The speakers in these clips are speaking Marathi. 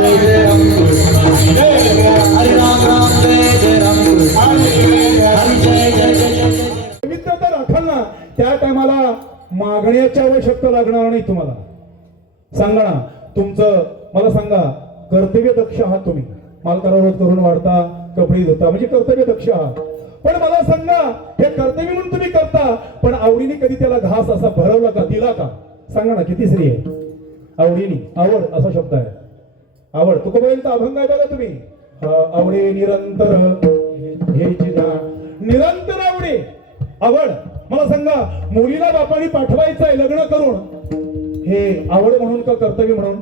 जय जय राम हरे राम राम जय जय राम हरे जय जय जय मित्र तर आठवण ना त्या टायमाला मागण्याची आवश्यकता लागणार नाही तुम्हाला. सांगा ना तुमचं मला सांगा कर्तव्य दक्ष आहात तुम्ही. मालकारोध करून वाढता कपडे धुता म्हणजे कर्तव्य दक्ष आहात. पण मला सांगा हे कर्तव्य म्हणून तुम्ही करता पण आवडीने कधी त्याला घास असा भरवला का दिला का? सांगा ना किती स्त्री आहे आवडीने. आवड असा शब्द आहे. आवड तुकोबाईंचा अभंग आहे बघा तुम्ही. आवडे निरंतर हे निरंतर आवडे आवड. मला सांगा मुलीला बापाने पाठवायचं आहे लग्न करून हे आवड म्हणून का कर्तव्य म्हणून?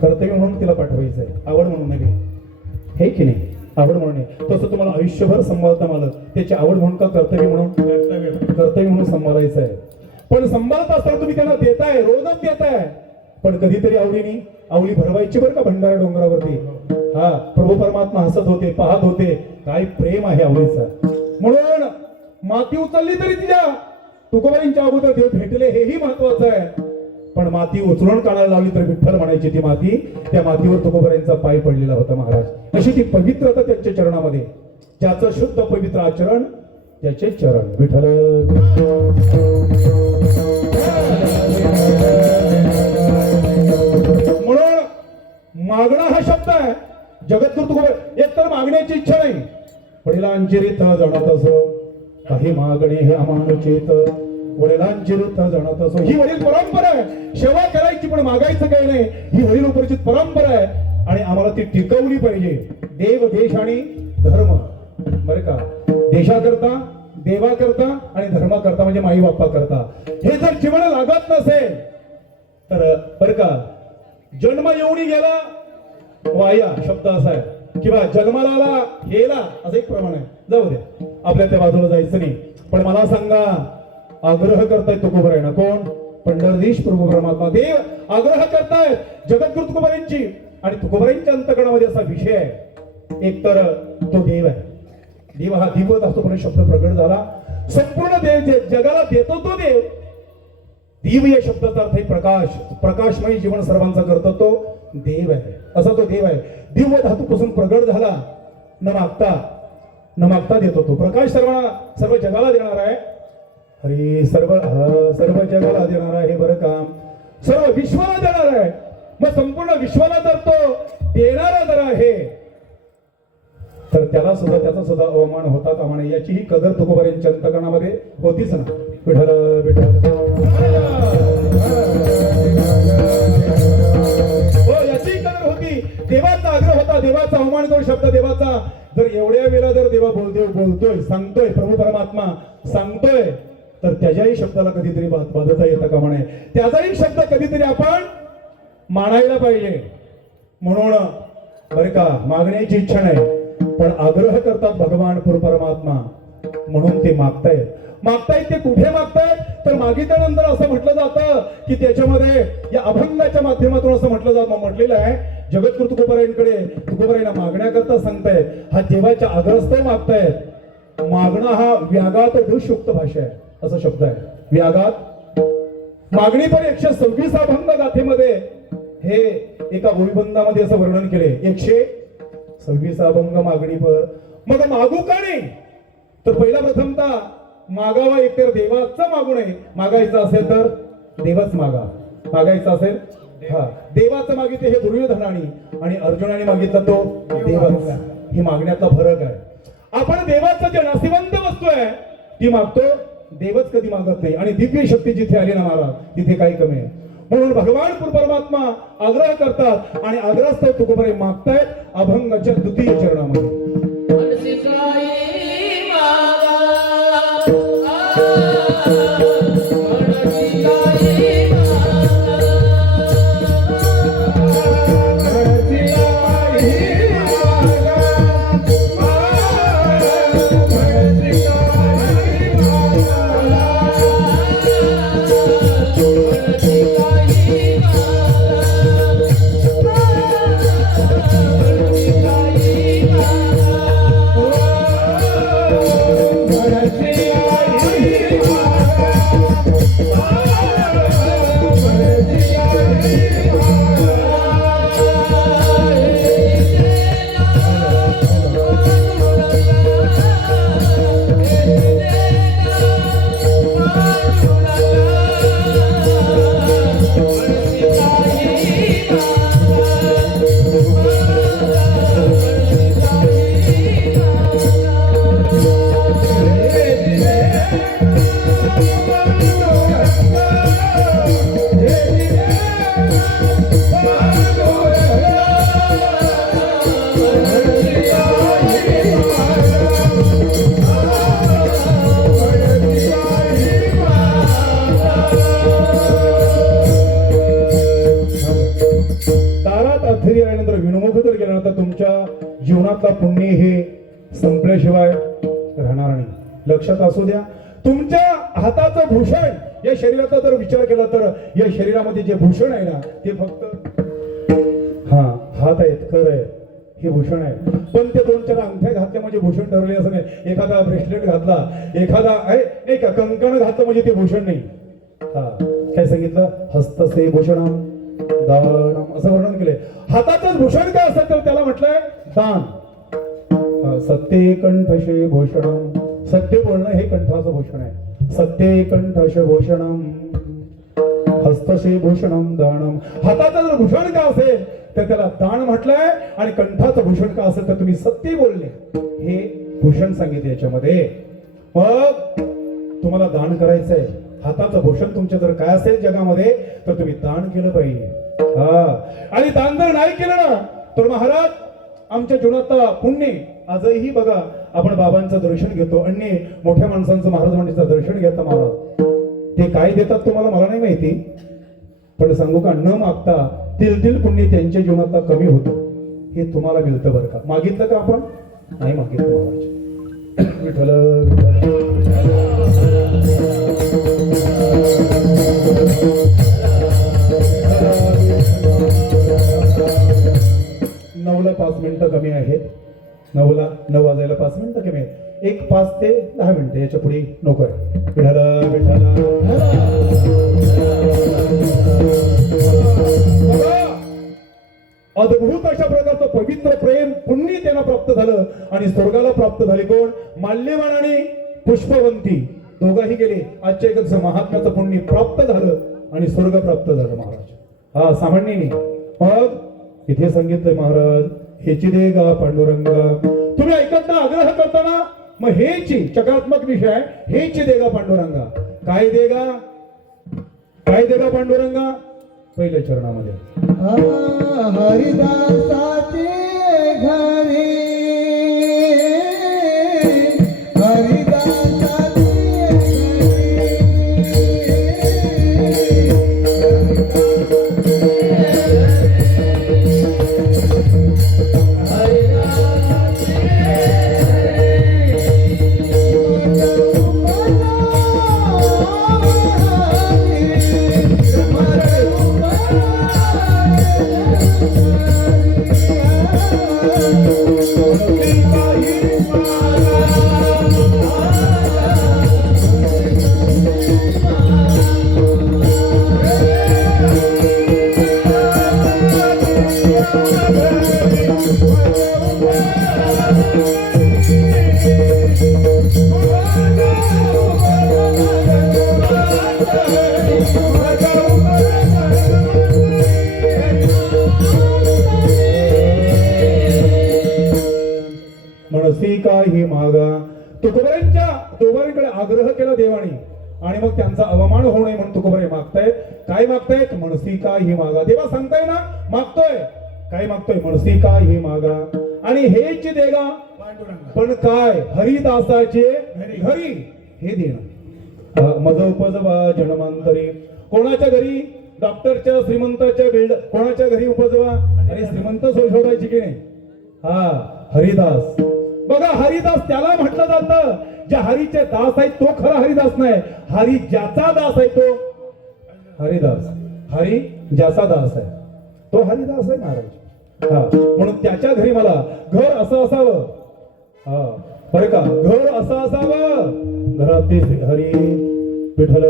कर्तव्य म्हणून तिला पाठवायचं आहे आवड म्हणून नाही हे की नाही? आवड म्हणून. तसं तुम्हाला आयुष्यभर सांभाळता मला त्याची आवड म्हणून का कर्तव्य म्हणून? कर्तव्य म्हणून सांभाळायचं आहे. पण सांभाळत असताना तुम्ही त्यांना देताय रोजच देताय पण कधीतरी आवडीने आवडी भरवायची बरं का भंडारा डोंगरावरती. हा प्रभू परमात्मा हसत होते पाहत होते काय प्रेम आहे आवडीचा. म्हणून माती उचलली तरी तिच्या तुकोबाईंच्या अगोदर देव भेटले हेही महत्वाचं आहे. पण माती उचलून काढायला लावली तर विठ्ठल म्हणायची ती माती. त्या मातीवर तुकोबाईंचा पाय पडलेला होता महाराज. अशी ती पवित्रता त्यांच्या चरणामध्ये. ज्याचं शुद्ध पवित्र आचरण त्याचे चरण विठ्ठल. म्हणून मागणं हा शब्द आहे. जगद्गुरु तुकोबाई एक तर मागण्याची इच्छा नाही. वडिलांची रीत जाणत असो काही मागणे हे अमानुचेत वडिलांची रीत जाणत असो. ही वडील परंपरा आहे. सेवा करायची पण मागायचं काही नाही. ही वडील उपरिचित परंपरा आहे आणि आम्हाला ती टिकवली पाहिजे. देव देश आणि धर्म बरं का. देशाकरता देवाकरता आणि धर्माकरता म्हणजे माई बाप्पा करता. हे जर जीवन लागत नसेल तर बरं का जन्म येऊनी गेला वाया शब्द असा आहे किंवा जन्माला आला गेला असं एक प्रमाण आहे. जाऊ दे आपल्या त्या बाजूला जायचं नाही. पण मला सांगा आग्रह करतायत तुकोबारायना कोण? पंढरदीश प्रभू परमात्मा देव आग्रह करतायत जगद्गुरु तुकोबारायांची. आणि तुकोबारायांच्या अंतकरणामध्ये असा विषय आहे एक तर तो देव आहे. देव हा दिवत असतो पण शब्द प्रगट झाला. संपूर्ण देव जगाला देतो तो देव. देव या शब्दाचा अर्थ आहे प्रकाश. प्रकाशमय जीवन सर्वांचा करतो तो देव आहे. असा तो देव आहे. दिव्य धातूपासून प्रगट झाला. न मागता देतो तो. प्रकाश सर्वांना सर्व जगाला देणार आहे. अरे सर्व जगाला देणार आहे बरं काम. सर्व विश्वाला देणार आहे. मग संपूर्ण विश्वाला जर तो देणारा जर आहे तर त्याला सुद्धा त्याचा सुद्धा अवमान होता कामा नये याची ही कदर तुकोबारायांच्या अंतकरणामध्ये होतीच ना. विठ्ठल विठ्ठल हो याची कदर होती. देवाचा आग्रह होता. देवाचा अवमान करून शब्द देवाचा जर एवढ्या वेळा जर देवा बोलतोय सांगतोय प्रभू परमात्मा सांगतोय तर त्याच्याही शब्दाला कधीतरी बाधता येतं कामा नये. त्याचाही शब्द कधीतरी आपण मानायला पाहिजे. म्हणून बरं का मागण्याची इच्छा नाही पण आग्रह करतात भगवान परमात्मा म्हणून ते मागतायत ते कुठे मागतायत तर मागितल्यानंतर असं म्हटलं जातं की त्याच्यामध्ये या अभंगाच्या माध्यमातून असं म्हटलेलं आहे जगद्गुरु तुकोबारायांना मागण्याकरता सांगतायत. हा देवाच्या आग्रहस्थळ मागतायत. मागणं हा व्यागात दुष्युक्त भाषा आहे असा शब्द आहे. व्यागात मागणी पण 126 अभंग गाथेमध्ये हे एका ओविबंधामध्ये असं वर्णन केले. 126 अभंग मागणी पर. मग मागू का नाही तर पहिला प्रथमता मागावा एकतर देवाचं मागू नये. मागायचं असेल तर देवच मागायचं असेल हा देवाचं मागितले हे दुर्योधनाने आणि अर्जुनाने मागितलं तो देवच. ही मागण्यातला फरक आहे. आपण देवाचं जे नाशिवंत वस्तू आहे ती मागतो. देवच कधी मागत नाही. आणि दिव्य शक्ती जिथे आली ना महाराज तिथे काही कमी आहे. म्हणून भगवान परमात्मा आग्रह करतात आणि आग्रहस्थळ तुकोबाराय मागतायत अभंगाच्या द्वितीय चरणामध्ये. घरी आल्यानंतर विनमुख जर गेल्यानंतर तुमच्या जीवनातला पुण्य हे संपल्याशिवाय राहणार नाही. लक्षात असू द्या, तुमच्या हाताचं भूषण, या शरीराचा जर विचार केला तर या शरीरामध्ये जे भूषण आहे ना ते फक्त हात आहेत, कर आहे, हे भूषण आहे. पण ते 2-4 अंगठ्या घातल्या म्हणजे भूषण ठरवले असं नाही. एखादा ब्रेसलेट घातला, एखादा आहे नाही का कंकण घातलं म्हणजे ते भूषण नाही. काय सांगितलं? हस्तसे भूषणम दानम असं वर्णन केलंय. हाताचं भूषण काय असेल तर त्याला म्हटलंय दान. सत्ये कंठशे भूषणम, सत्य बोलणं हे कंठाचं भूषण आहे. सत्ये कंठश भूषणम हस्तशे भूषणम दानम. हाताचं जर भूषण काय असेल तर त्याला दान म्हटलंय, आणि कंठाचं भूषण का असेल तर तुम्ही सत्य बोलणे हे भूषण सांगितले याच्यामध्ये. मग तुम्हाला दान करायचंय. हाताचं भूषण तुमच्या जर काय असेल जगामध्ये तर तुम्ही दान केलं पाहिजे. आणि दान जर नाही केलं ना तर महाराज आमच्या जीवनातला पुण्य आजही बघा, आपण बाबांचं दर्शन घेतो आणि मोठ्या माणसांचं महाराज मंडळीचं दर्शन घेता महाराज. ते काय देतात तुम्हाला मला नाही माहिती, पण सांगू का, न मागता तिल पुण्य त्यांच्या जीवनातला कमी होतं हे तुम्हाला मिळतं बरं का. मागितलं का आपण? नाही मागितलं महाराज. विठ्ठल नऊला 5 मिनिटं कमी आहेत. 9 वाजायला 5 मिनिटं कमी आहेत. 5 ते 10 मिनिटं याच्या पुढे नको आहे. अद्भुत अशा प्रकारचं पवित्र प्रेम पुण्य त्यांना प्राप्त झालं आणि स्वर्गाला प्राप्त झाले. कोण? माल्यवान आणि पुष्पवंती दोघाही गेले. आजच्या एक महात्म्याचं पुण्य प्राप्त झालं आणि स्वर्ग प्राप्त झालं महाराज. सामान्य नाही. मग इथे सांगितलंय महाराज, हेची दे गा पांडुरंगा. तुम्ही ऐकत ना, आग्रह करताना मग हेची चक्रात्मक विषय आहे. हेची देगा पांडुरंगा. काय देगा? काय देगा पांडुरंगा? पहिल्या चरणामध्ये हरिदासाचे घरी हरिदासाचे मनसी काही मागा. तुकोबारांकडे आग्रह केला देवाने आणि मग त्यांचा अवमान होऊ नये म्हणून तुकोबारे मागतायत. काय मागतायत? मनसी काही मागा. देवा सांगताय ना, मागतोय. काय मागतोय? मनसी काही मागा आणि हेच देगा पण काय? हरिदासाचे घरी हे देणं. मज उपजवा जन्मांतरी. कोणाच्या घरी? डॉक्टरच्या, श्रीमंताच्या, कोणाच्या घरी उपजवा? आणि श्रीमंत शोधायची की नाही? हरिदास. बघा, हरिदास त्याला म्हटलं जातं ज्या हरीचे दास आहेत तो खरा हरिदास नाही. हरी ज्याचा दास आहे तो हरिदास. हरी ज्याचा दास आहे तो हरिदास आहे महाराज. म्हणून त्याच्या घरी मला घर असं असावं. बरं का, घर असं असावं. घरात ते हरी विठ्ठल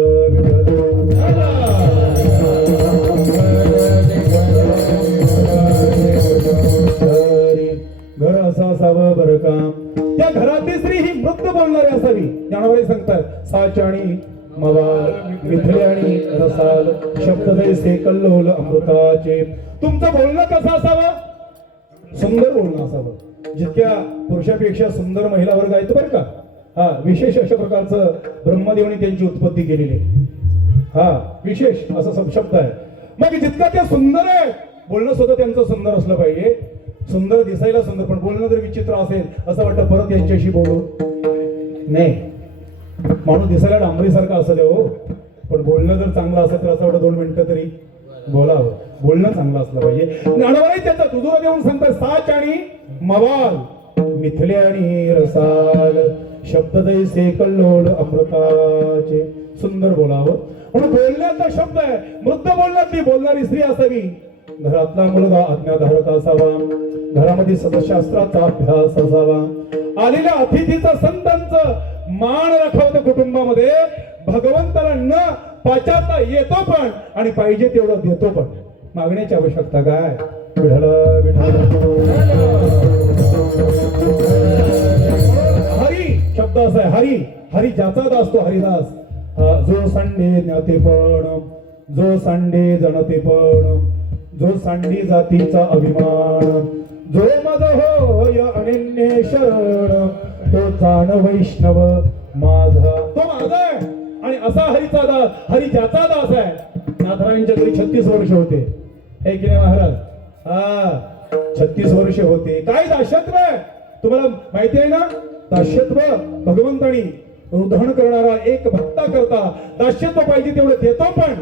घर असं असावं. बरं का, त्या घरातली स्त्री ही मृत बोलणारी असावी. ज्ञानोबाई सांगतात, साचाणी मवाल मिथले आणि रसाल शब्द जैसे कल्लोल अमृताचे. तुमचं बोलणं कसं असावं? सुंदर बोलणं असावं. जितक्या पुरुषापेक्षा सुंदर महिला वर्ग आहेत बरं का. विशेष अशा प्रकारचं ब्रह्मदेवाने त्यांची उत्पत्ती केलेली आहे. विशेष असा शब्द आहे. मग जितका त्या सुंदर आहे, बोलणं सुद्धा त्यांचं सुंदर असलं पाहिजे. सुंदर दिसायला सुंदर, पण बोलणं जर विचित्र असेल असं वाटतं परत यांच्याशी बोलू नाही. माणूस दिसायला डांबरीसारखा असं हो, पण बोलणं जर चांगलं असेल तर असं वाटतं 2 मिनिटं तरी बोलावं, बोलणं चांगलं असलं पाहिजे. ज्ञानवरही त्याचा तुझं देऊन सांगतात साच आणि मवाल मिथले आणि रसाल शब्द दैसे कल्लोळ अमृताचे. सुंदर बोलावं म्हणून बोलण्याचा शब्द आहे. मृत बोलण्यातली बोलणारी स्त्री असावी. घरातला मुलगा आज्ञाधारक असावा. घरामध्ये सदशास्त्राचा अभ्यास असावा. आलेल्या अतिथीचा संतांचं मान राखावं कुटुंबामध्ये. भगवंताला न पाचारता येतो पण आणि पाहिजे तेवढं देतो पण. मागण्याची आवश्यकता काय? विठ्ठल विठ्ठल. हरी शब्द असा आहे. हरी हरी ज्याचा दास तो हरिदास. जो सांडे ज्ञाते पण, जो सांडे जणते पण, जो सांडी जातीचा अभिमान, जो मद होय अनन्य शरण, तो जाण वैष्णव माझा. तो माझा आहे आणि असा हरीचा दास. हरी ज्याचा दास आहे. नाथराजांच्या घरी 36 वर्ष होते हे की नाही महाराज? हा 36 वर्ष होते. काय दास्यत्व आहे तुम्हाला माहिती आहे ना? दास्यत्व भगवंतानी रुधन करणारा एक भक्ता करता दास्यत्व पाहिजे तेवढं देतो पण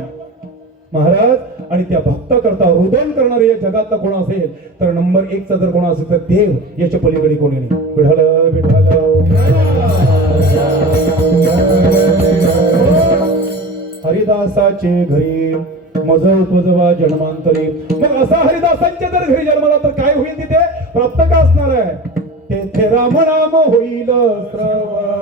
महाराज. आणि त्या भक्ता करता रुदन करणारे या जगातला कोण असेल तर नंबर 1 चा जर कोण असेल तर देव. याच्या पलीकडे कोणी नाही. विठ्ठल विठ्ठल. हरिदासाचे घरी मज उपजवा जन्मांतरी. मग असा हरिदासांच्या जर घरी जन्माला तर काय होईल? तिथे प्राप्त का असणार आहे? तेथे राम नाम होईल श्रवण.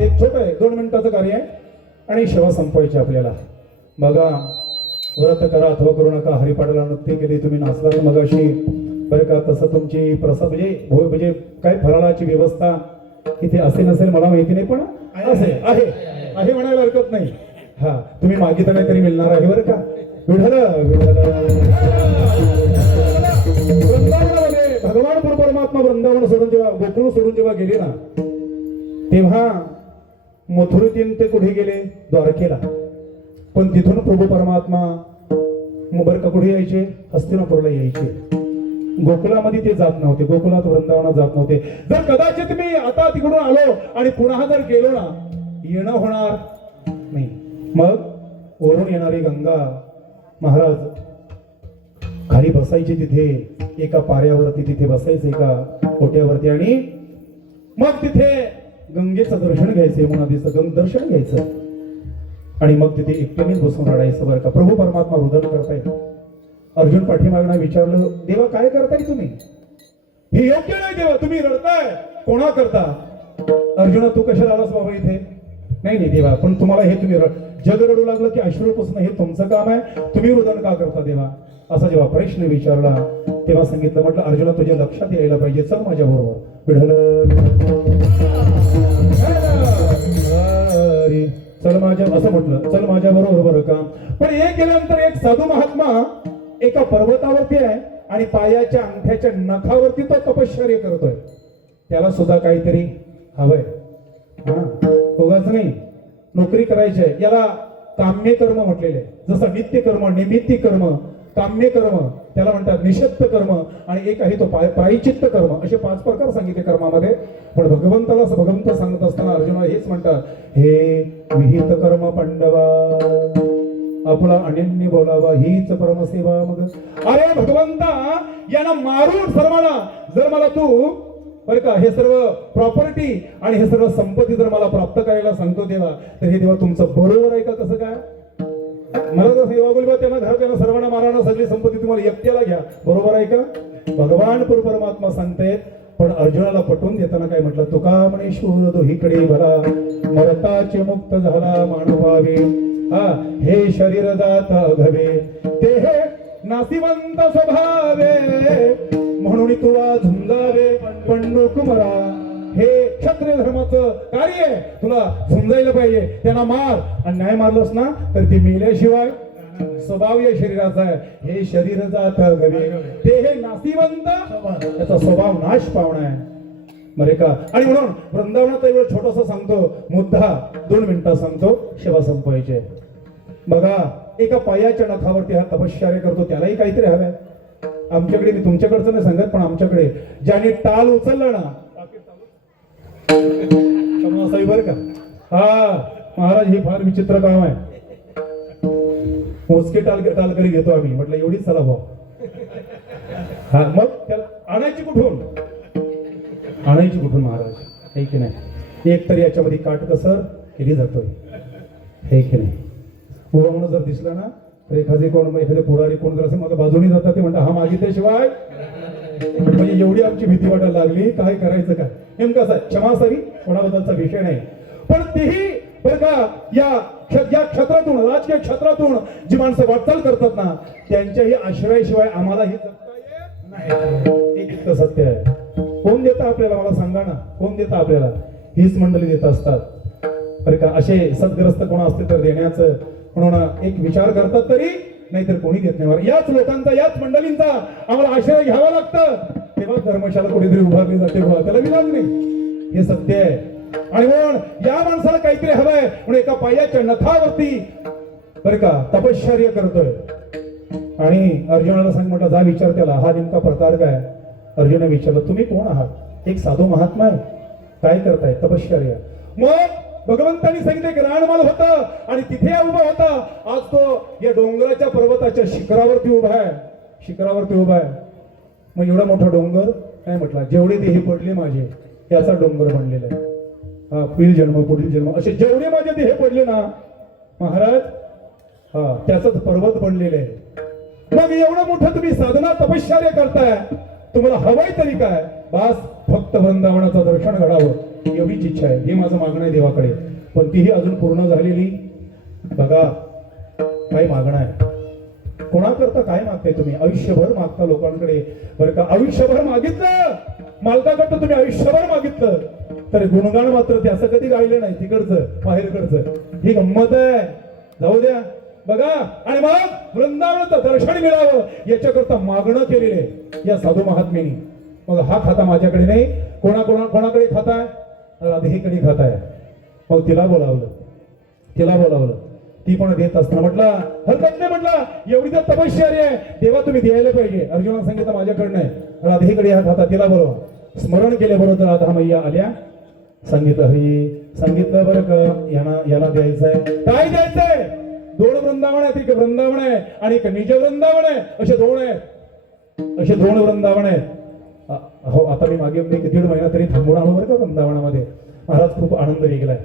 एक छोटं आहे 2 मिनिटाचं कार्य आहे आणि सेवा संपवायची आपल्याला. बघा व्रत करा अथवा करू नका. हरिपाठाला नृत्य केले तुम्ही नाचला तर मग अशी बरं का. तसं तुमची प्रसाद म्हणजे काय फराळाची व्यवस्था इथे असे नसेल मला माहिती नाही पण असे आहे आहे म्हणायला हरकत नाही. हा तुम्ही मागितलं नाही तरी मिळणार आहे बरं का. विठ्ठल वृंदावनामध्ये भगवान प्रभू परमात्मा वृंदावन सोडून जेव्हा गोकुळ सोडून जेव्हा गेले ना तेव्हा मथुरेतून ते कुठे गेले? द्वारकेला. पण तिथून प्रभू परमात्मा बरं का कुठे यायचे? हस्तिनापूरला यायचे. गोकुळामध्ये ते जात नव्हते. गोकुळात वृंदावनात जात नव्हते. जर कदाचित मी आता तिकडून आलो आणि पुन्हा जर गेलो ना येणं होणार नाही. मग वरून येणारी गंगा महाराज खाली बसायचे तिथे एका पाऱ्यावरती. तिथे बसायचे एका ओट्यावरती आणि मग तिथे गंगेचं दर्शन घ्यायचं. नदीचं दर्शन घ्यायचं आणि मग तिथे एकट्यानेच बसून रडायचं बरं का. प्रभू परमात्मा रुदन करताय. अर्जुन पाठीमागणं विचारलं देवा काय करताय तुम्ही? हे योग्य नाही देवा. तुम्ही रडताय कोणा करता? अर्जुना तू कशाला आलास बाबा इथे? नाही नाही देवा पण तुम्हाला हे तुम्ही जग रडू लागलं की अश्रूपासून हे तुमचं काम आहे. तुम्ही रुदन का करता देवा? असा जेव्हा प्रश्न विचारला तेव्हा सांगितलं म्हटलं अर्जुना तुझ्या लक्षात यायला पाहिजे. चल माझ्या बरोबर. चल माझ्या असं म्हटलं चल माझ्या बरोबर बरं का. पण एक गेल्यानंतर एक साधू महात्मा एका पर्वतावरती आहे आणि पायाच्या अंगठ्याच्या नखावरती तो तपश्चर्या करतोय. त्याला सुद्धा काहीतरी हवंय. हा उगाच नाही नोकरी करायची आहे. याला काम्य कर्म म्हटलेले. जसं नित्य कर्म निमित्त कर्म काम्य कर्म त्याला म्हणतात निषिद्ध कर्म आणि एक आहे तो प्रायश्चित्त कर्म. असे 5 प्रकार सांगितले कर्मामध्ये. पण भगवंत सांगत असताना अर्जुना हेच म्हणतात हे विहित कर्म पांडवा आपला अनन्य बोलावा हीच परमसेवा. मग अरे भगवंता यांना मारून सर्वांना जर मला तू बरं का हे सर्व प्रॉपर्टी आणि हे सर्व संपत्ती जर मला प्राप्त करायला सांगतो देवा तर हे देवा तुमचं बरोबर आहे का? कसं काय? मला जर सेवा बोलवा त्यांना घरात त्यांना सर्वांना माराणं सगळी संपत्ती तुम्हाला एकट्याला घ्या बरोबर आहे का? भगवान परमात्मा सांगते. पण अर्जुनाला पटवून देताना काय म्हटलं? तुका म्हणे शूर दोहीकडे भला मरताचे मुक्त झाला मानवावे हा हे शरीर जात घवे ते हे नासिवंत स्वभावे म्हणून तुला झुंजावे पंडू कुमरा. हे क्षत्रिय धर्माचं कार्य आहे, तुला झुंजायला पाहिजे. त्यांना मार आणि नाही मारलंस ना तर ते मेल्याशिवाय स्वभाव या शरीराचा आहे. हे शरीर जात घवे ते हे नासिवंत त्याचा स्वभाव नाश पावणा आहे बरे का. आणि म्हणून वृंदावनाचा वेळ छोटासा सांगतो मुद्दा 2 मिनिटात सांगतो, सेवा संपवायचे. बघा एका पायाच्या नखावरती हा तपश्चर्या करतो, त्यालाही काहीतरी हवंय. आमच्याकडे, मी तुमच्याकडचं नाही सांगत, पण आमच्याकडे ज्याने टाल उचललं ना क्षमासाई बर का. हा महाराज हे फार विचित्र काम आहे. मोजके टालकरी घेतो आम्ही. म्हटलं एवढीच चला भाऊ. हा मग त्याला आणायची कुठून महाराज, हे की नाही. एक तर याच्यामध्ये काटकसर केली जातोय, हे की नाही. उभा म्हणून जर दिसला ना तर एखादे पुढारी कोण जर असेल माझ्या बाजूने जातात, ते म्हणतात हा मागितल्याशिवाय. म्हणजे एवढी आमची भीती वाटायला लागली, काय करायचं काय. नेमकं असं क्षमासावी कोणाबद्दलचा विषय नाही, पण तेही बरं का या क्षेत्रातून, राजकीय क्षेत्रातून जी माणसं वाटचाल करतात ना त्यांच्याही आश्रयाशिवाय आम्हालाही जगता येत नाही. एक इतकं सत्य आहे. कोण देतं आपल्याला, मला सांगा ना, कोण देतं आपल्याला. हीच मंडळी देत असतात बरं का. असे सद्ग्रस्त कोण असतील तर देण्याचं म्हणून एक विचार करतात तरी, नाहीतर कोणी देत नाही. याच लोकांचा, याच मंडळींचा आम्हाला आश्रय घ्यावा लागतं, तेव्हा धर्मशाला कुठेतरी उभारली जाते. त्याला विधान नाही, हे सत्य आहे. आणि म्हणून या माणसाला काहीतरी हवंय म्हणून एका पायाच्या नखावरती बरं का तपश्चर्या करतोय. आणि अर्जुनाला सांग म्हटलं जा विचार त्याला, हा नेमका प्रकार काय. अर्जुना विचारलं तुम्ही कोण आहात. एक साधू महात्मा आहे, काय करताय तपश्चर्या. मग भगवंतांनी सांगितलं एक रानमाल होतं आणि तिथे उभा होता. आज तो या डोंगराच्या पर्वताच्या शिखरावरती उभा आहे. मग एवढा मोठा डोंगर काय म्हटला, जेवढे देही पडले माझे याचा डोंगर बनलेला आहे. हा पुढील जन्म असे जेवढे माझे देह पडले ना महाराज, हा त्याचाच पर्वत बनलेले आहे. मग एवढं मोठं तुम्ही साधना तपश्चर्या करताय, तुम्हाला हवंय तरी काय. बास फक्त वृंदावनाचं दर्शन घडावं एवढीच इच्छा आहे. हे माझं मागणं आहे देवाकडे, पण तीही अजून पूर्ण झालेली. बघा काय मागणं आहे, कोणाकरता काय मागताय तुम्ही. आयुष्यभर मागता लोकांकडे बरं का. आयुष्यभर मागितलं मालकाकडं, तुम्ही आयुष्यभर मागितलं तर गुणगान मात्र ते असं कधी गायलं नाही तिकडचं बाहेरकडचं. ही गंमत आहे, जाऊ द्या. बघा आणि मग वृंदावनाचं दर्शन मिळावं याच्याकरता मागणं केलेले या साधू महात्म्यानी. मग हा खाता माझ्याकडे नाही, कोणाकडे खाताय, राधेकडे खाताय. मग तिला बोलावलं, ती पण देत असताना म्हटलं हरकत नाही, म्हटलं एवढी तर तपश्चर्या आहे देवा तुम्ही द्यायला पाहिजे. अर्जुनाने सांगितलं माझ्याकडे नाही, राधेकडे हा खाता. तिला बोलवा. स्मरण केल्याबरोबर राधा मैया आल्या. सांगितलं बरं का याला द्यायचंय. काय द्यायचंय. 2 वृंदावन आहेत, एक वृंदावन आहे आणि एक निज वृंदावन आहे. असे 2 वृंदावन आहेत. हो आता मी मागे 1.5 महिना तरी थांबून आलो बरं का वृंदावनामध्ये. महाराज खूप आनंद वेगलाय.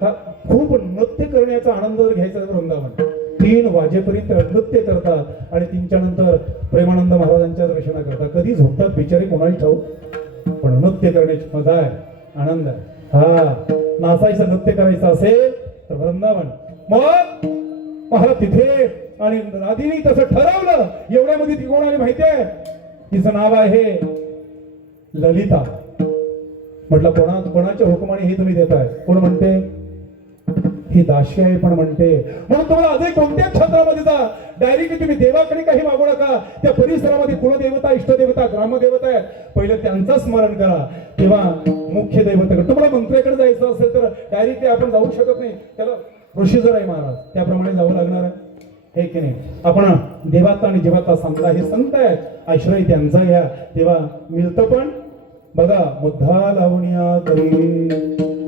हा खूप नृत्य करण्याचा आनंद घ्यायचा वृंदावन. 3 वाजेपर्यंत नृत्य करतात आणि 3च्या नंतर प्रेमानंद महाराजांच्या दर्शना करतात. कधी झोपतात बिचारी कोणाला ठाऊक, पण नृत्य करण्याची मजा आहे, आनंद आहे. हा नाचायचं नृत्य करायचं असेल तर वृंदावन. मग महाराज तिथे आणि राधीने तसं ठरवलं. एवढ्यामध्ये ती कोण आली माहितीये, तिचं नाव आहे ललिता. म्हटलं कोणाच्या हुकुमाने हे तुम्ही देताय. कोण म्हणते ही दाशी आहे पण म्हणते. म्हणून तुम्हाला आजही कोणत्या क्षेत्रामध्ये जा, डायरेक्टली तुम्ही देवाकडे काही मागू नका. त्या परिसरामध्ये कुलदेवता, इष्टदेवता, ग्रामदेवता आहेत, पहिलं त्यांचं स्मरण करा. तेव्हा मुख्य देवतेकडे. तुम्हाला मंत्र्याकडे जायचं असेल तर डायरेक्टली आपण जाऊ शकत नाही, त्याला ऋषीजर आहे महाराज, त्याप्रमाणे जावं लागणार आहे, हे की नाही. आपण देवाचा आणि जीवाचा समजा हे संत आहेत, आश्रय त्यांचा घ्या, तेव्हा मिळतं. पण बघा मुद्दा लावण्या करी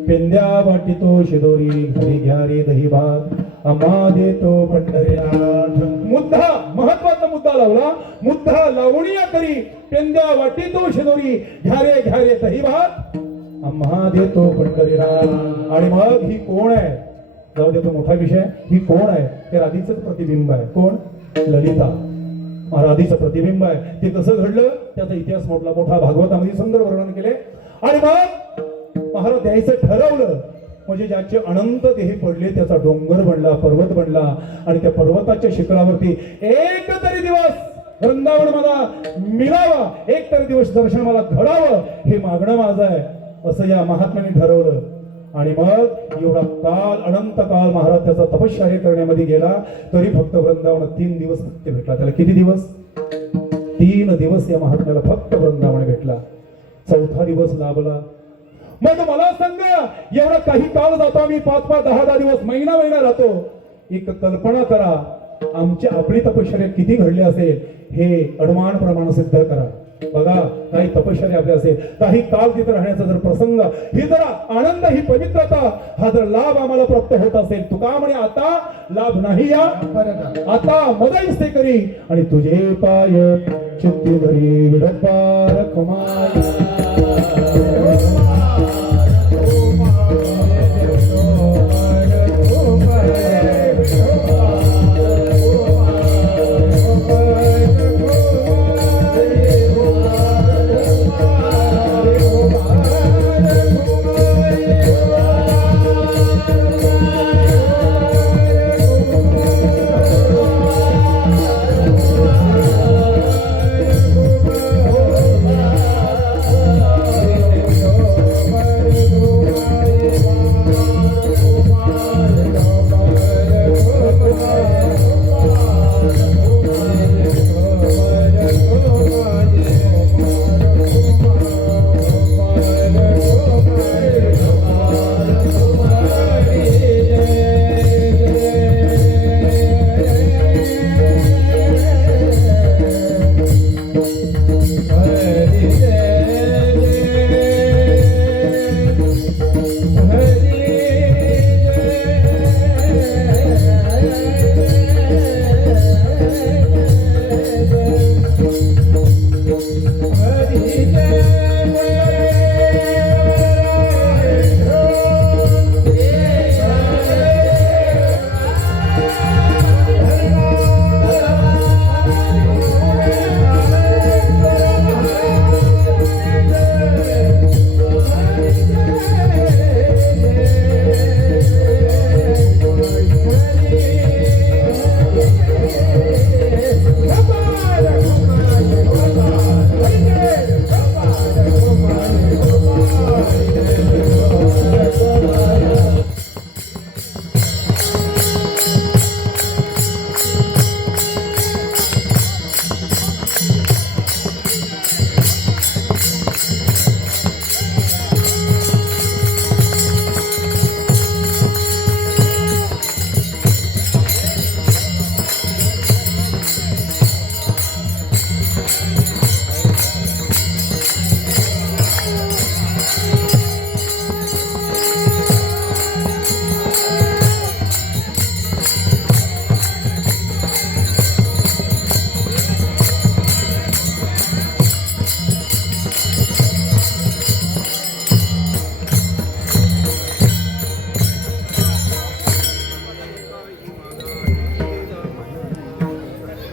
पेंद्या वाटितो शिदोरी घरी घ्या रे दही भात आम्हा देतो पंढरीनाथ. मुद्दा महत्वाचा मुद्दा लावला. मुद्दा लावण्या करी पेंद्या वाटितो शिदोरी घ्या रे दही भात आम्हा देतो पंढरीनाथ. आणि मग ही कोण आहे, जाऊ दे तो मोठा विषय. ही कोण आहे, ते राधीचं प्रतिबिंब आहे. कोण, ललिता. राधीचं प्रतिबिंब आहे. ते कसं घडलं त्याचा इतिहास मोठा भागवतामध्ये सुंदर वर्णन केले. आणि मग महाराज द्यायचं ठरवलं. म्हणजे ज्याचे अनंत देह पडले त्याचा डोंगर बनला, पर्वत बनला आणि त्या पर्वताच्या शिखरावरती एक तरी दिवस वृंदावन मला मिळावा, एक तरी दिवस दर्शन मला घडावं, हे मागणं माझं आहे असं या महात्म्याने ठरवलं. आणि मग एवढा काल, अनंत काल महाराज त्याचा तपश्चर्या करण्यामध्ये गेला, तरी फक्त वृंदावन 3 दिवस फक्त भेटला. त्याला किती दिवस? 3 दिवस या महात्म्याला फक्त वृंदावन भेटला. 4था दिवस लाभला. मग मला सांग, एवढा काही काळ जातो आम्ही, 5-5, 10-10 दिवस, महिना राहतो. एक कल्पना करा, आपली तपश्चर्या किती घडली असेल हे अनुमान प्रमाण सिद्ध करा. बघा, काही तपश्चर्या आपल्या असेल, काही काळ तिथे राहण्याचा जर प्रसंग, ही जर आनंद, ही पवित्रता, हा जर लाभ आम्हाला प्राप्त होत असेल, तुका म्हणे आता लाभ नाही या, आता मदईस ते करी आणि तुझे पाय चित्ती धरी विडपार कमाई.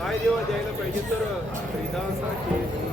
काय देवा द्यायला पाहिजे तर हरिदासाची